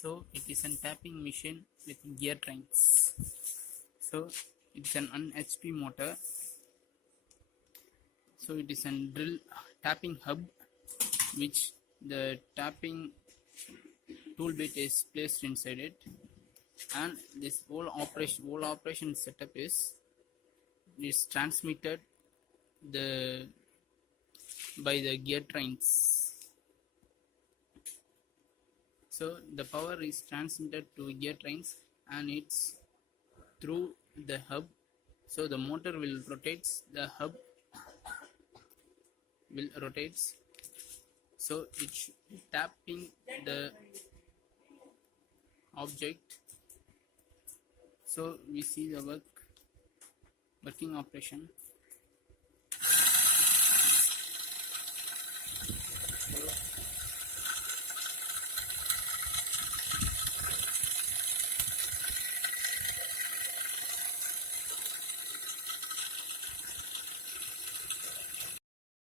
So it is a tapping machine with gear trains. So it's an un-HP motor. So it is a drill tapping hub, which the tapping tool bit is placed inside it, and this whole operation setup is transmitted by the gear trains. So the power is transmitted to gear trains and it's through the hub. So the motor will rotates, the hub will rotates, so it's tapping the object. So we see the working operation. So